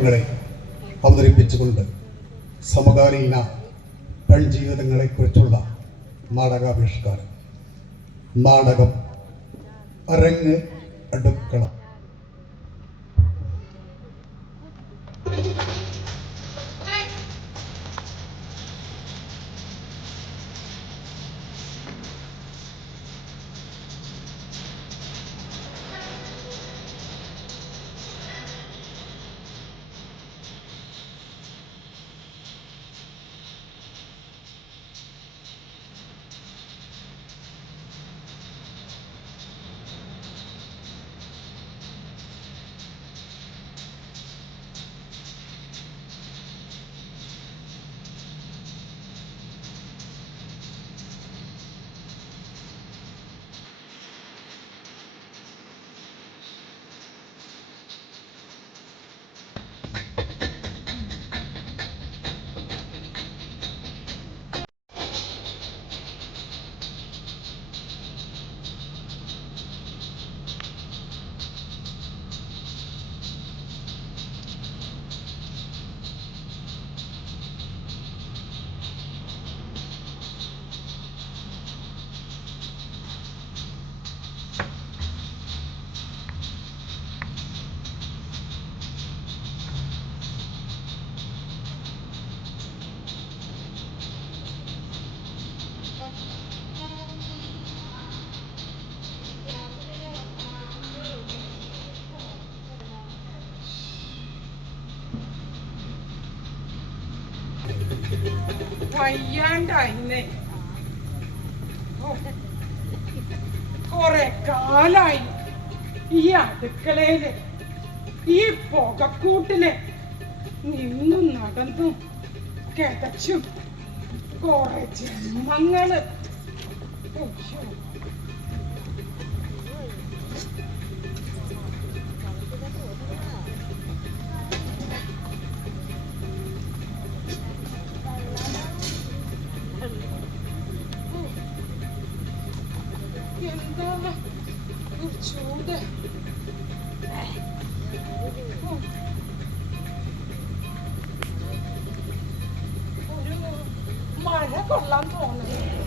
ങ്ങളെ അവതരിപ്പിച്ചുകൊണ്ട് സമകാലീന പെൺജീവിതങ്ങളെക്കുറിച്ചുള്ള നാടകാവിഷ്കാരം. നാടകം അരങ്ങ് അടുക്കള. വയ്യാണ്ടായിന്നേ. കൊറെ കാലായി. ഈ അടുക്കളയിൽ ഈ പുകക്കൂട്ടിൽ നിന്നും നടന്നും കിതച്ചും കൊറേ ജന്മങ്ങൾ. Còn 弄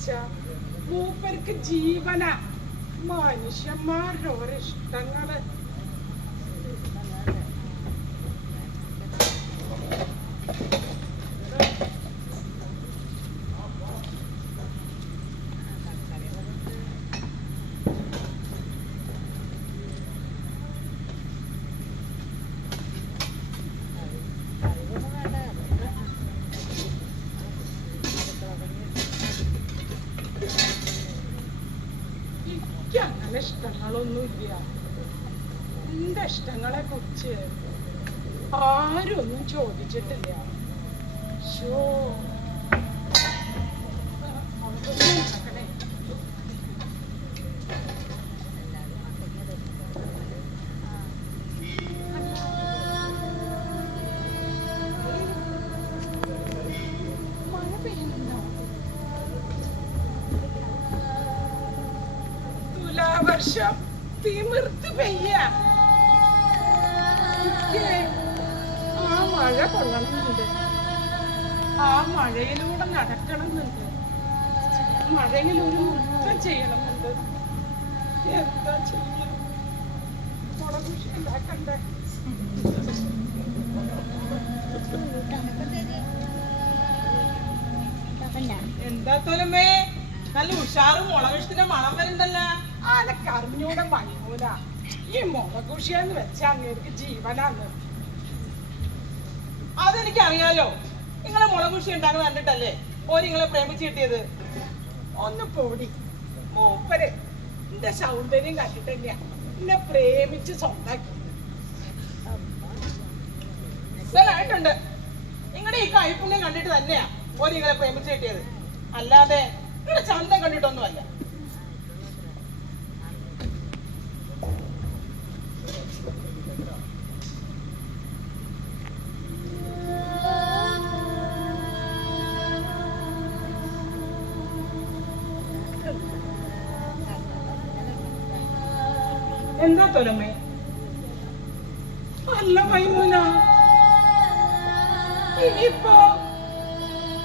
വെച്ച മൂപ്പർക്ക് ജീവന. മനുഷ്യന്മാരുടെ ഓരോ ഇഷ്ടങ്ങൾ എനിക്ക് അങ്ങനെ ഇഷ്ടങ്ങളൊന്നുമില്ല എന്റെ ഇഷ്ടങ്ങളെ കുറിച്ച് ആരും ഒന്നും ചോദിച്ചിട്ടില്ല ശോ. തുലാവർഷം തിമിർത്ത് പെയ്യ. ആ മഴ കൊള്ളണമെന്നുണ്ട്. ആ മഴയിലൂടെ നടക്കണമെന്നുണ്ട്. മഴയിൽ ഒരു നൃത്തം ചെയ്യണമെന്നുണ്ട്. എന്താ ചെയ്യണം മുളകുഷി ഉണ്ടാക്കണ്ടേ? എന്താ തോലമ്മേ? നല്ല ഉഷാറും മുളകൃഷ്ണന്റെ മണം വരുന്നുണ്ടല്ലോ. ആനക്ക് അറിഞ്ഞൂടെ മൈമൂല ഈ മുളകുഷിയെന്ന് വെച്ച അങ്ങേർക്ക് ജീവനാന്ന് അതെനിക്ക് അറിയാലോ നിങ്ങളെ മുളകുഷി ഉണ്ടാകുന്ന കണ്ടിട്ടല്ലേ ഓ നിങ്ങളെ പ്രേമിച്ച് കിട്ടിയത്. ഒന്ന് പോടി. മൂപ്പര് എന്റെ സൗന്ദര്യം കണ്ടിട്ട് തന്നെയാ എന്നെ പ്രേമിച്ച് സ്വന്താക്കി. ഇതല്ലായിട്ടുണ്ട് നിങ്ങളുടെ ഈ കൈപ്പുണ്യം കണ്ടിട്ട് തന്നെയാ ഓര് നിങ്ങളെ പ്രേമിച്ച് കിട്ടിയത്. അല്ലാതെ നിങ്ങളുടെ ചന്തം കണ്ടിട്ടൊന്നുമല്ല. എന്താ തൊലമ്മേ അല്ല മൈമൂന. ഇനിയിപ്പോ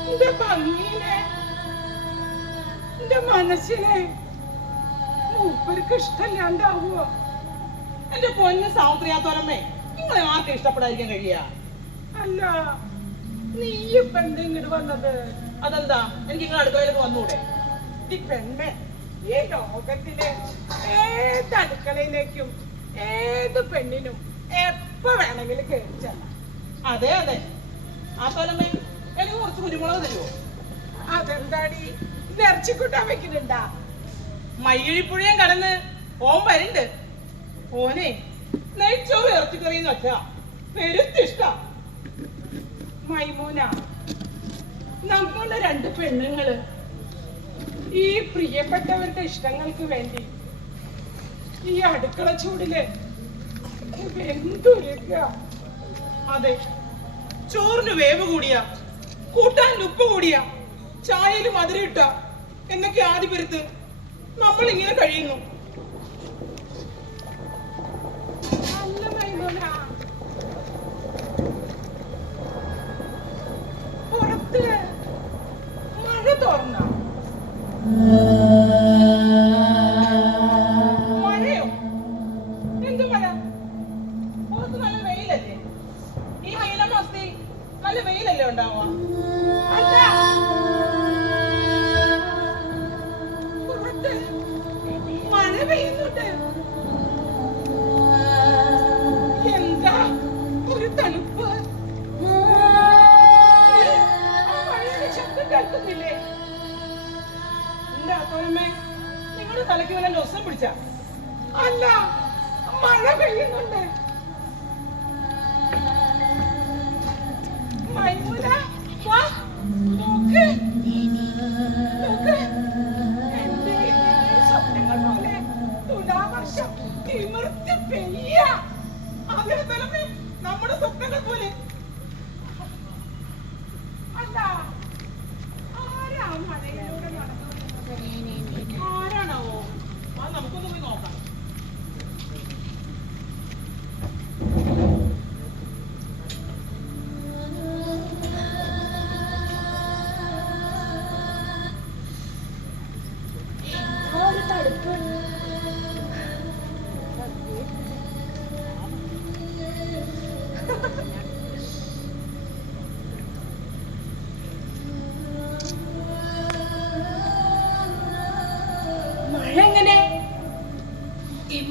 എന്റെ ഭംഗിനെ എന്റെ മനസ്സിനെ മൂപ്പർക്ക് ഇഷ്ടമില്ലാണ്ടാവോ എന്റെ പൊന്ന് സാവുത്രിയാത്തോരമ്മേ നിങ്ങളെ ആർക്കും ഇഷ്ടപ്പെടാതിരിക്കാൻ കഴിയ? അല്ല നീ ഇപ്പൊ എന്തെങ്കിലും വന്നത്? അതെന്താ? എനിക്ക് നിങ്ങൾ അടുക്കളയിലേക്ക് വന്നൂടെ. ഈ പെണ്ണ് ഈ ലോകത്തിലെ ഏത് അടുക്കളയിലേക്കും ഏത് പെണ്ണിനും എപ്പ വേണമെങ്കിലും കയറിച്ചല്ല അതെ അതെ. ആ തോലമ്മ എനിക്ക് കുറച്ച് കുരുമുളക് തരുമോ അതെന്താടി? നിറച്ചിക്കൂട്ടാൻ വെക്കുന്നുണ്ടാ? മയ്യഴിപ്പുഴയും കടന്ന് ഓം വരുന്നുണ്ട്. ഓനെ നെയ്ച്ചോറ് ഇറച്ചിക്കറിയെന്ന് വെച്ചാ പെരുത്തിഷ്ട മൈമൂന നമ്മൾ രണ്ട് പെണ്ണുങ്ങൾ ഈ പ്രിയപ്പെട്ടവരുടെ ഇഷ്ടങ്ങൾക്ക് വേണ്ടി ഈ അടുക്കള ചൂടിൽ അതെ ചോറിന് വേവ് കൂടിയ കൂട്ടാൻ ഉപ്പ് കൂടിയ ചായയിൽ മധുരയിട്ട എന്നൊക്കെ ആദ്യ പെരുത്ത് നമ്മൾ ഇങ്ങനെ കഴിയുന്നു പുറത്ത് മഴ തോർന്ന.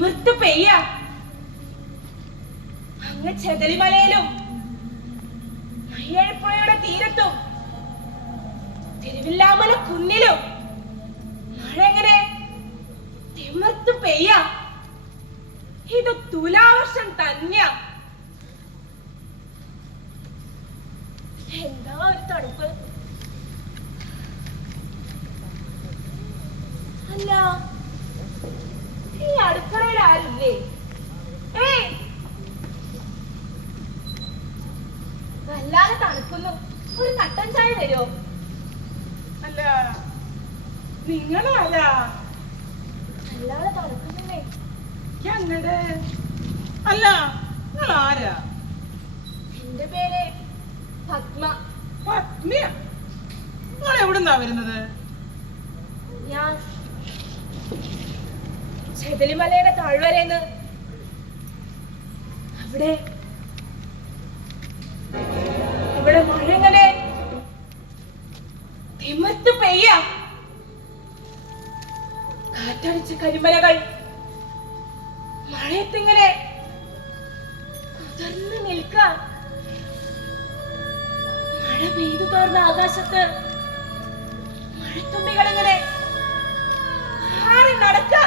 തിമിർത്ത് പെയ്യ. അങ്ങ് ചെതലിമലയിലും മയ്യഴപ്പുഴയുടെ തീരത്തും തിരുവില്ലാമല കുന്നിലും മഴ എങ്ങനെ തിമിർത്ത് പെയ്യ. ഇത് തുലാവർഷം തന്നെയാ. എന്താ ഒരു തണുപ്പ്? അല്ല അടുക്കളയിൽ ആരില്ലേ വല്ലാതെ തണുക്കുന്നു. ഒരു കട്ടൻ ചായ തരുമോ അല്ല നിങ്ങളാരാ വല്ലാതെ തണുക്കുന്നില്ലേ? ഞങ്ങളുടെ അല്ല നിങ്ങൾ ആരാ എന്റെ പേര് പത്മ. പത്നിയ നിങ്ങൾ എവിടുന്നാ വരുന്നത്? ഞാൻ ചെതലിമലയുടെ താഴ്വരേന്ന് അവിടെ. ഇവിടെ മഴങ്ങനെ തിമിർത്ത് പെയ്യ. കാറ്റടിച്ച കരിമലകൾ. മഴയത്തിങ്ങനെ കുതിർന്നു നിൽക്ക. മഴ പെയ്തു തോർന്ന ആകാശത്ത് മഴത്തുമ്പികൾ ഇങ്ങനെ ആറി നടക്കാം.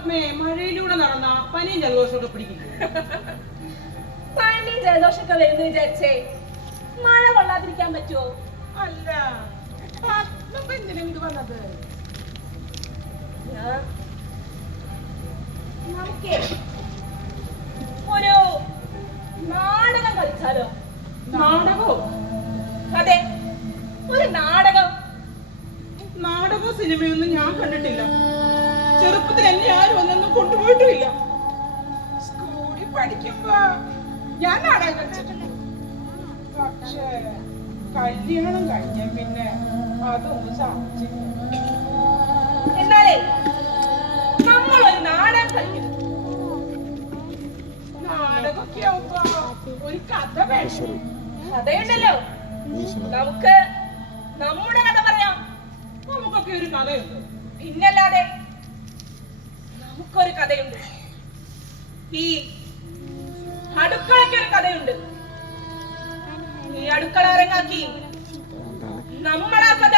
പത്മേ മഴയിലൂടെ നടന്ന പനിയും ജലദോഷമൊക്കെ പിടിക്കും. പനി ജലദോഷമൊക്കെ വരുന്നു വിചാരിച്ചേ. മഴ കൊള്ളാതിരിക്കാൻ പറ്റുമോ അല്ല. പത്മ എന്തിനാ ഇത് വന്നത്? നമുക്കേ ഒരു നാടകം കളിച്ചാലോ? നാടകോ? അതെ. ഒരു നാടകം. നാടകവും സിനിമയൊന്നും ഞാൻ കണ്ടിട്ടില്ല. ചെറുപ്പത്തിൽ എന്നെ ആരും ഒന്നൊന്നും കൊണ്ടുപോയിട്ടില്ല. സ്കൂളിൽ പഠിക്കുമ്പോ ഞാൻ നാടകം കളിച്ചിട്ടുണ്ട്. പക്ഷേ കല്യാണം കഴിഞ്ഞ പിന്നെ അതൊന്നും സാധിച്ചില്ല. എന്നാലേ നമ്മളൊരു നാടകം നാടകമൊക്കെ ആവുമ്പോ ഒരു കഥ വേണം. കഥയുണ്ടല്ലോ. നമുക്ക് നമ്മുടെ കഥ പറയാം. നമുക്കൊക്കെ ഒരു കഥയുണ്ട്. പിന്നല്ലാതെ നമുക്കൊരു കഥയുണ്ട്. ഈ അടുക്കളയ്ക്ക് ഒരു കഥയുണ്ട്. ഈ അടുക്കള അരങ്ങാക്കി. നമ്മളാ കഥ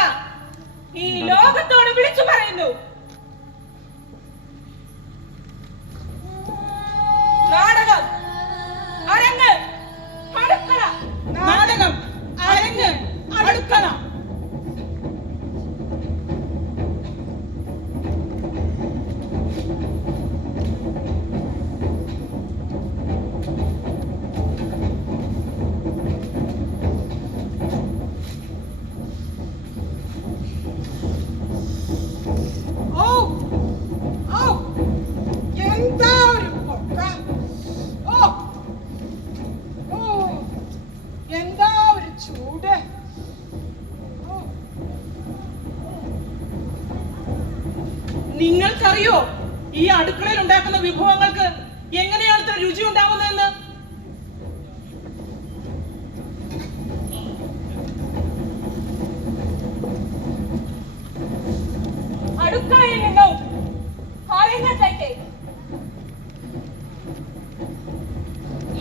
ഈ ലോകത്തോട് വിളിച്ചു നിങ്ങൾക്കറിയോ ഈ അടുക്കളയിൽ ഉണ്ടാക്കുന്ന വിഭവങ്ങൾക്ക് എങ്ങനെയാണ് ഇത്ര രുചി ഉണ്ടാവുന്നതെന്ന് അടുക്കളയിൽ നിന്നും അരങ്ങത്തേക്ക്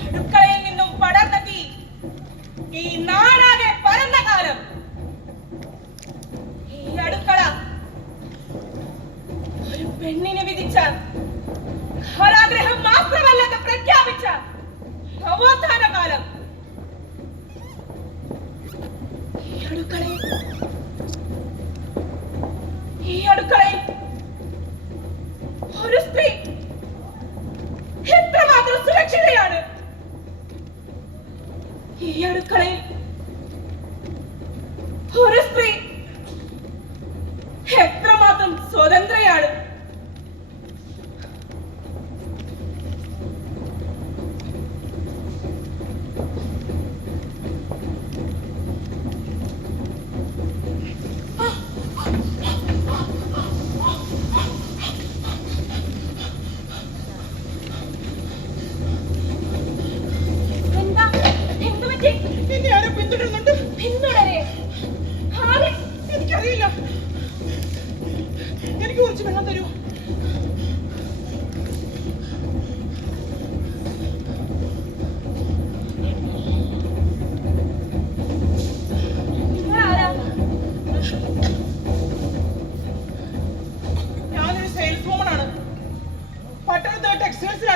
അടുക്കളയിൽ നിന്നും പടർന്നെത്തി ഈ നാടാകെ പരന്ന കാലം ഈ അടുക്കള ഒരു പെണ്ണിന് വിധിച്ച കാരാഗ്രഹം മാത്രമല്ലെന്ന് പ്രഖ്യാപിച്ച നവോത്ഥാന കാലം. ഒരു സ്ത്രീ എത്രമാത്രം സ്വതന്ത്രയാണ്?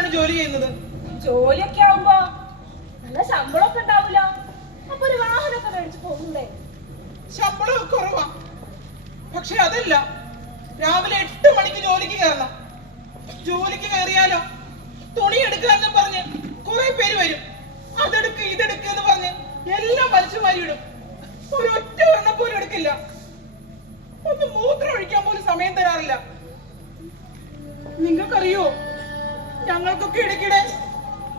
ടെക്സ്റ്റൈൽസിലാണ് ജോലി ചെയ്യുന്നത്? ജോലിയൊക്കെ ആവുമ്പോ നല്ല ശമ്പളമൊക്കെ ഉണ്ടാവൂല. അപ്പൊ ഒരു വാഹനമൊക്കെ മേടിച്ചു പോകൂടെ ശമ്പളം കുറവാ. പക്ഷെ അതല്ല രാവിലെ എട്ട് മണിക്ക് ജോലിക്ക് കയറണം. ജോലിക്ക് കയറിയാലോ? തുണി എടുക്കാന്ന് പറഞ്ഞ് കുറെ പേര് വരും. അതെടുക്ക് ഇതെടുക്ക് എന്ന് പറഞ്ഞ് എല്ലാം വലിച്ചു മാരിയിടും ഒരു ഒറ്റ ഒരെണ്ണം പോലും എടുക്കില്ല. ഒന്ന് മൂത്രം ഒഴിക്കാൻ പോലും സമയം തരാറില്ല. നിങ്ങൾക്കറിയോ? ഞങ്ങൾക്കൊക്കെ ഇടയ്ക്കിടെ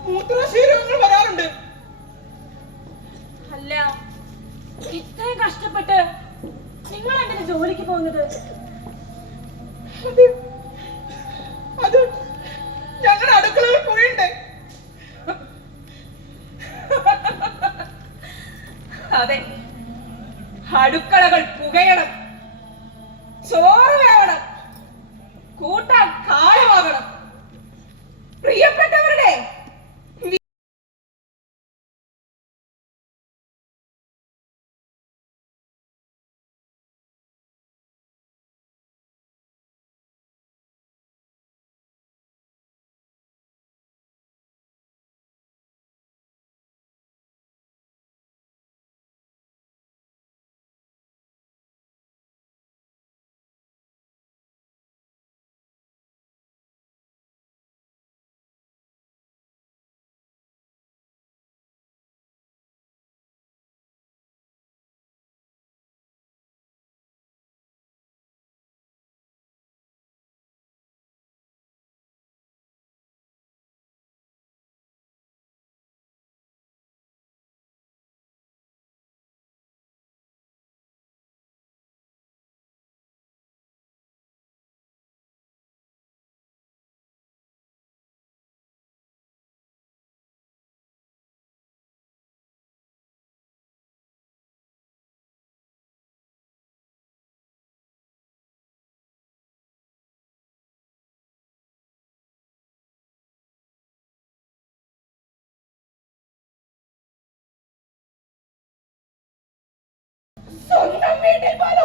മൂത്രശീലങ്ങൾ വരാറുണ്ട്. അല്ല ഇത്രയും കഷ്ടപ്പെട്ട് നിങ്ങൾ എന്തിനു ജോലിക്ക് പോകുന്നത്? അത് അത് ഞങ്ങളുടെ അടുക്കളയിൽ പോയിണ്ട് അതെ അടുക്കളകൾ പുകയണം வீட்டில் போய்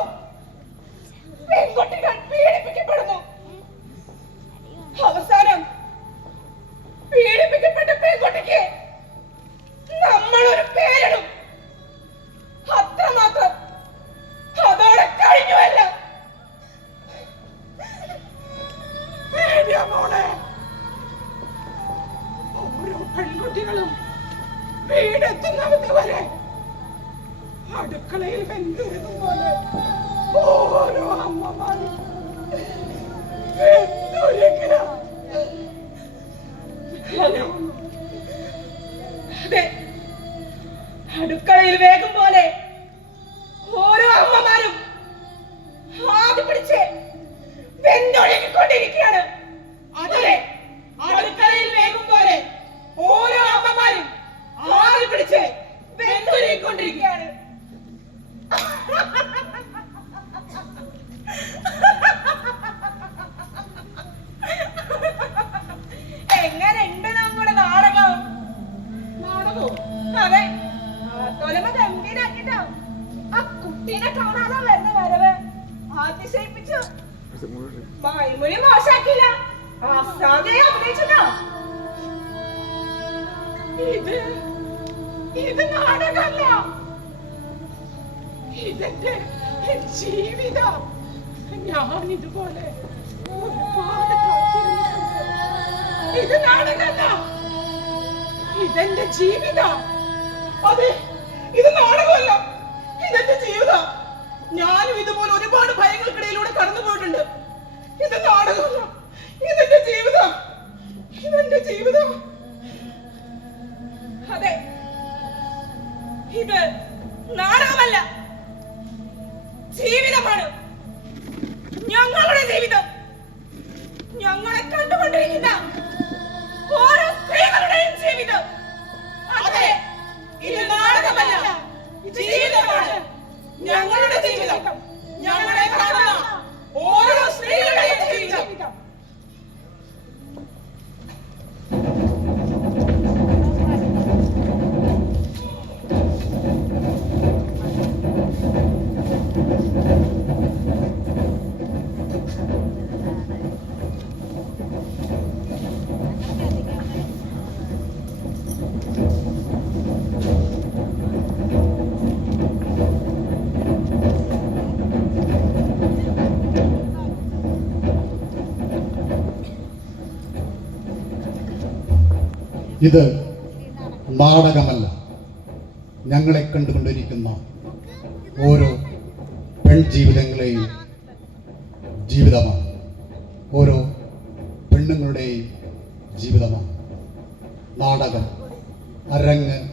ഇത് ഇത് നാടകമല്ല ഇതെന്റെ ജീവിതം. ഞാൻ ഇതുപോലെ ഒരുപാട് ഇത് നാടകമല്ല ഇതെന്റെ ജീവിതം. അതെ ഇത് നാടകമല്ല. ഇതെന്റെ ജീവിതം. ഞാനും ഇതുപോലെ ഒരുപാട് ഭയങ്ങൾക്കിടയിലൂടെ കടന്നു പോയിട്ടുണ്ട് ഇത് നാടകമല്ല. നാടകമല്ല ജീവിതമാണ്. ഞങ്ങളുടെ ജീവിതം. ഞങ്ങളെ കണ്ടുകൊണ്ടിരിക്കുന്ന ഓരോ സ്ത്രീകളുടെയും ജീവിതം. അതെ ഇത് നാടകമല്ല ജീവിതമാണ്. ഞങ്ങളുടെ ജീവിതം. ഞങ്ങളെ കാണുന്ന ഓരോ സ്ത്രീകളുടെയും ജീവിതം. ഇത് നാടകമല്ല. ഞങ്ങളെ കണ്ടുകൊണ്ടിരിക്കുന്ന ഓരോ പെൺജീവിതങ്ങളെയും ജീവിതമാണ്. ഓരോ പെണ്ണുങ്ങളുടെയും ജീവിതമാണ്. നാടകം അരങ്ങ്